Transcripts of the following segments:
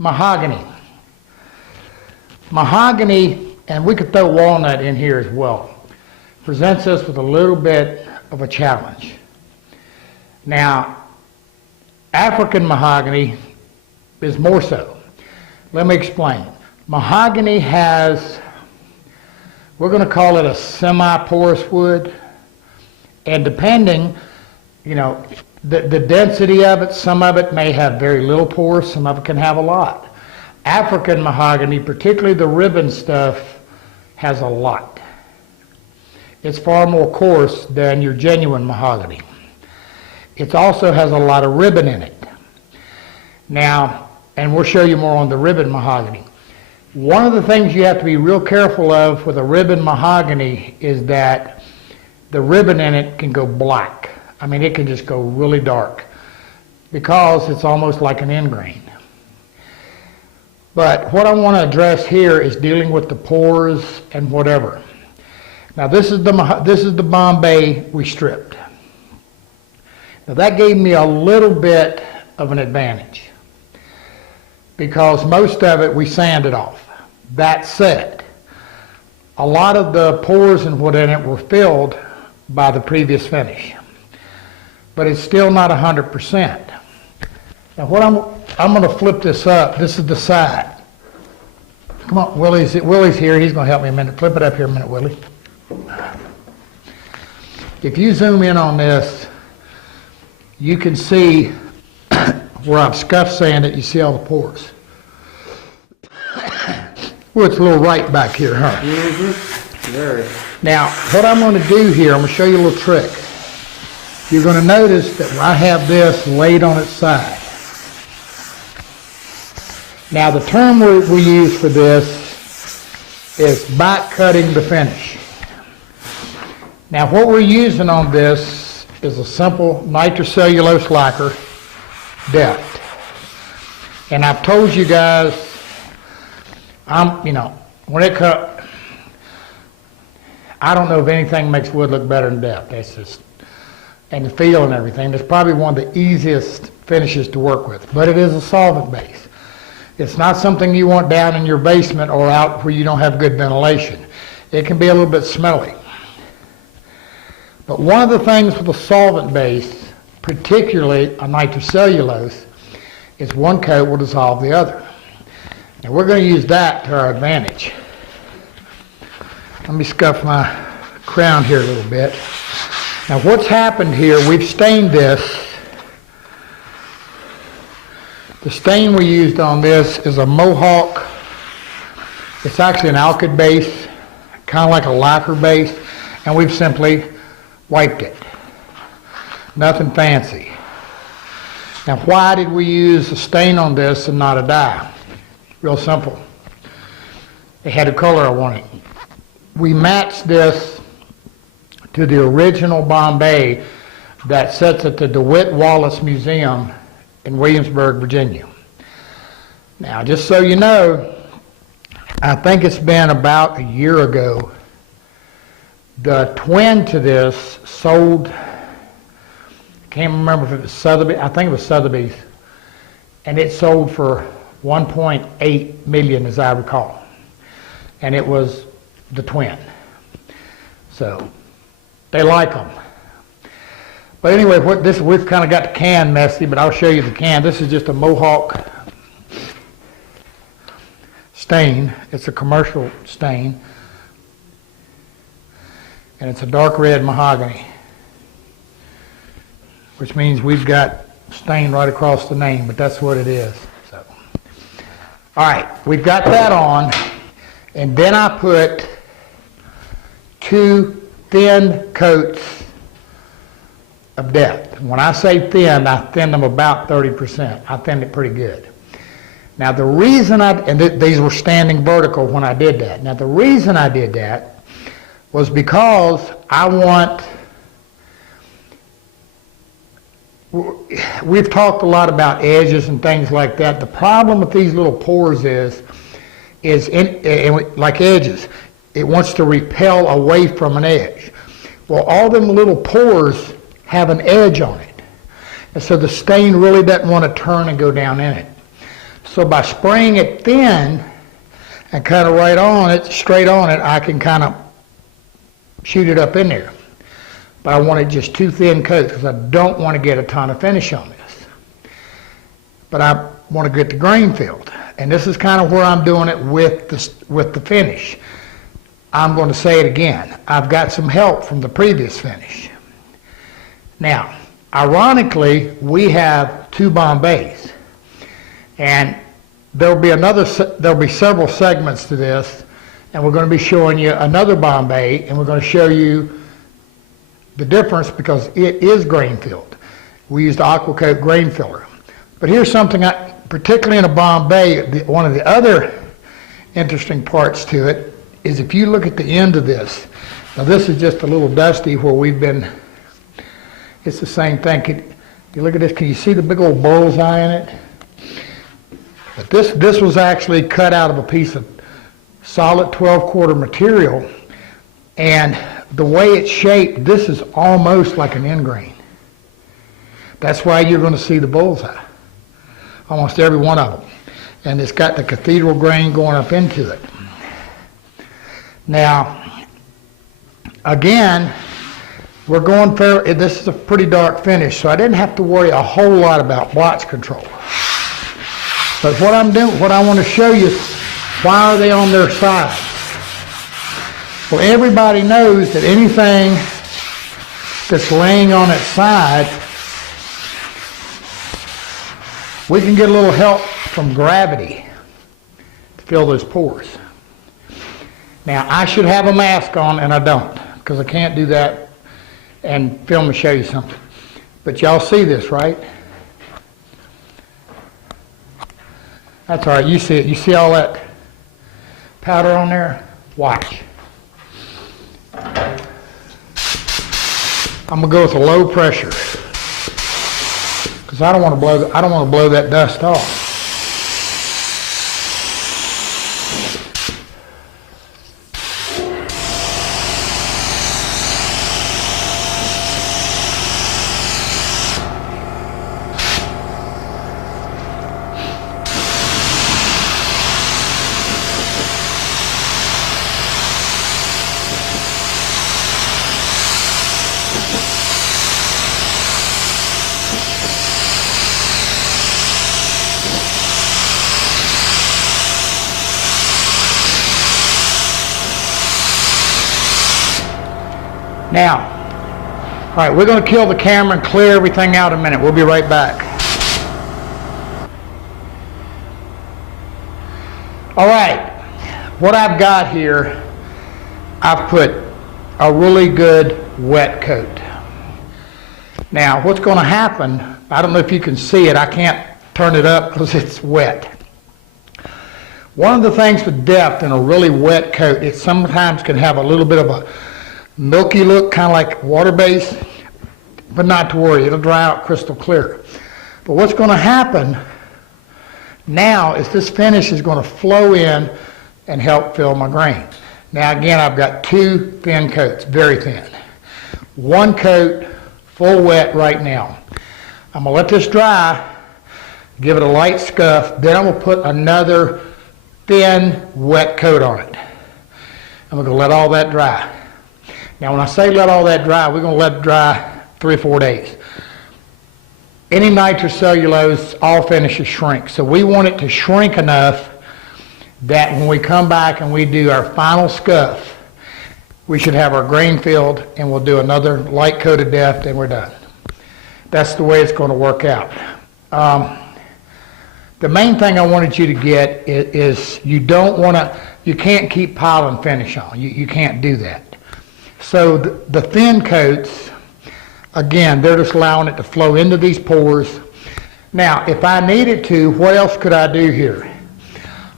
Mahogany. Mahogany, and we could throw walnut in here as well, presents us with a little bit of a challenge. Now, African mahogany is more so. Let me explain. Mahogany has, we're going to call it a semi-porous wood, and depending, you know, the density of it, some of it may have very little pores, some of it can have a lot. African mahogany, particularly the ribbon stuff, has a lot. It's far more coarse than your genuine mahogany. It also has a lot of ribbon in it. Now, and we'll show you more on the ribbon mahogany. One of the things you have to be real careful of with a ribbon mahogany is that the ribbon in it can go black. I mean, it can just go really dark because it's almost like an end grain. But what I want to address here is dealing with the pores and whatever. Now, this is the Bombay we stripped. Now, that gave me a little bit of an advantage because most of it we sanded off. That said, a lot of the pores and what in it were filled by the previous finish, but it's still not 100%. Now, what I'm going to flip this up. This is the side. Come on, Willie's here. He's going to help me a minute. Flip it up here a minute, Willie. If you zoom in on this, you can see where I've scuff sanded. You see all the pores. Well, it's a little right back here, huh? Mm-hmm. Very. Now, what I'm going to do here, I'm going to show you a little trick. You're going to notice that I have this laid on its side. Now, the term we use for this is back cutting the finish. Now, what we're using on this is a simple nitrocellulose lacquer depth. And I've told you guys, when it cut, I don't know if anything makes wood look better than depth. That's just, and the feel and everything. It's probably one of the easiest finishes to work with, but it is a solvent base. It's not something you want down in your basement or out where you don't have good ventilation. It can be a little bit smelly. But one of the things with a solvent base, particularly a nitrocellulose, is one coat will dissolve the other. And we're going to use that to our advantage. Let me scuff my crown here a little bit. Now, what's happened here, we've stained this. The stain we used on this is a Mohawk. It's actually an alkyd base, kind of like a lacquer base, and we've simply wiped it. Nothing fancy. Now, why did we use a stain on this and not a dye? Real simple. It had a color I wanted. We matched this to the original Bombay that sits at the DeWitt Wallace Museum in Williamsburg, Virginia. Now, just so you know, I think it's been about a year ago, the twin to this sold, I can't remember if it was Sotheby's, I think it was Sotheby's, and it sold for 1.8 million as I recall. And it was the twin. So, they like them. But anyway, we've kind of got the can messy, but I'll show you the can. This is just a Mohawk stain. It's a commercial stain. And it's a dark red mahogany, which means we've got stain right across the name, but that's what it is. So, all right, we've got that on, and then I put 2 thin coats of depth. When I say thin, I thin them about 30%. I thinned it pretty good. Now, the reason these were standing vertical when I did that. Now, the reason I did that was because we've talked a lot about edges and things like that. The problem with these little pores is like edges, it wants to repel away from an edge. Well, all them little pores have an edge on it. And so the stain really doesn't want to turn and go down in it. So by spraying it thin and kind of right on it, straight on it, I can kind of shoot it up in there. But I want it just two thin coats because I don't want to get a ton of finish on this. But I want to get the grain filled. And this is kind of where I'm doing it with the finish. I'm going to say it again. I've got some help from the previous finish. Now, ironically, we have two Bombays. And there'll be several segments to this, and we're going to be showing you another Bombay, and we're going to show you the difference because it is grain filled. We used Aqua Coat grain filler. But here's something, particularly in a Bombay, one of the other interesting parts to it is if you look at the end of this. Now this is just a little dusty where we've been, it's the same thing. You look at this, can you see the big old bullseye in it? But this was actually cut out of a piece of solid 12-quarter material, and the way it's shaped, this is almost like an end grain. That's why you're going to see the bullseye, almost every one of them. And it's got the cathedral grain going up into it. Now, again, we're going for, this is a pretty dark finish, so I didn't have to worry a whole lot about blotch control. But what I'm doing, what I want to show you is why are they on their sides? Well, everybody knows that anything that's laying on its side, we can get a little help from gravity to fill those pores. Now, I should have a mask on, and I don't, because I can't do that and film and show you something. But y'all see this, right? That's all right, you see it. You see all that powder on there? Watch. I'm gonna go with a low pressure because I don't want to blow that dust off. Now, all right, we're going to kill the camera and clear everything out in a minute. We'll be right back. All right, what I've got here, I've put a really good wet coat. Now, what's going to happen, I don't know if you can see it. I can't turn it up because it's wet. One of the things with depth in a really wet coat, it sometimes can have a little bit of a milky look, kind of like water base, but not to worry, it'll dry out crystal clear. But what's going to happen now is this finish is going to flow in and help fill my grain. Now again, I've got two thin coats, very thin. One coat, full wet right now. I'm going to let this dry, give it a light scuff, then I'm going to put another thin wet coat on it. I'm going to let all that dry. Now when I say let all that dry, we're going to let it dry 3 or 4 days. Any nitrocellulose, all finishes shrink. So we want it to shrink enough that when we come back and we do our final scuff, we should have our grain filled and we'll do another light coat of depth and we're done. That's the way it's going to work out. The main thing I wanted you to get is you can't keep piling finish on. You can't do that. So the thin coats, again, they're just allowing it to flow into these pores. Now, if I needed to, what else could I do here?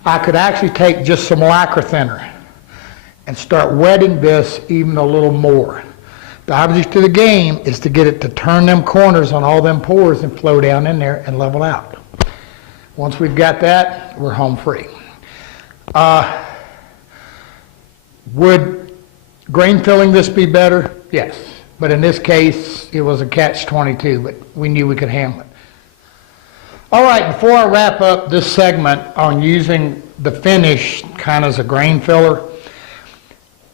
I could actually take just some lacquer thinner and start wetting this even a little more. The object of the game is to get it to turn them corners on all them pores and flow down in there and level out. Once we've got that, we're home free. Would grain filling this be better? Yes. But in this case, it was a catch-22, but we knew we could handle it. All right, before I wrap up this segment on using the finish kind of as a grain filler,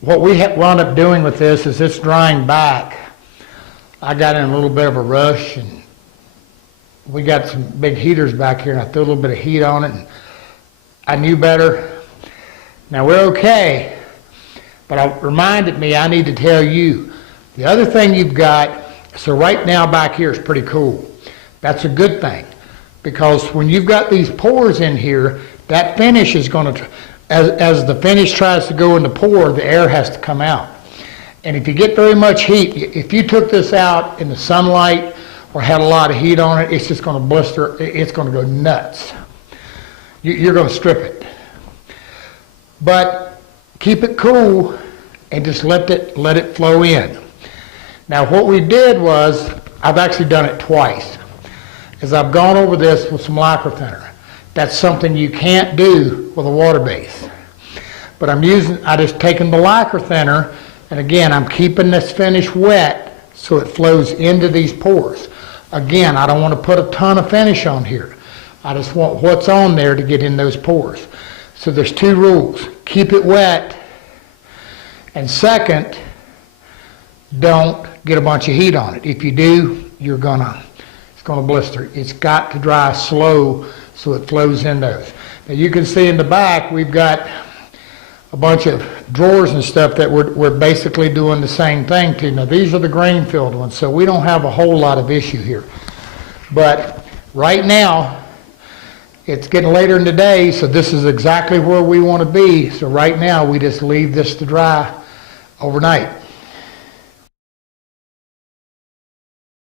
what we wound up doing with this is it's drying back. I got in a little bit of a rush, and we got some big heaters back here, and I threw a little bit of heat on it, and I knew better. Now we're okay, but it reminded me I need to tell you, the other thing you've got, so right now back here is pretty cool. That's a good thing, because when you've got these pores in here, that finish is going to, as the finish tries to go in the pore, the air has to come out. And if you get very much heat, if you took this out in the sunlight or had a lot of heat on it, it's just going to blister, it's going to go nuts. You're going to strip it. But keep it cool and just let it flow in. Now what we did was, I've actually done it twice, is I've gone over this with some lacquer thinner. That's something you can't do with a water base. But I just taken the lacquer thinner, and again, I'm keeping this finish wet so it flows into these pores. Again, I don't want to put a ton of finish on here. I just want what's on there to get in those pores. So there's two rules. Keep it wet, and second, don't get a bunch of heat on it. If you do, it's gonna blister. It's got to dry slow so it flows in those. Now you can see in the back we've got a bunch of drawers and stuff that we're basically doing the same thing to. Now these are the grain filled ones, so we don't have a whole lot of issue here. But right now, it's getting later in the day, so this is exactly where we want to be. So right now we just leave this to dry overnight.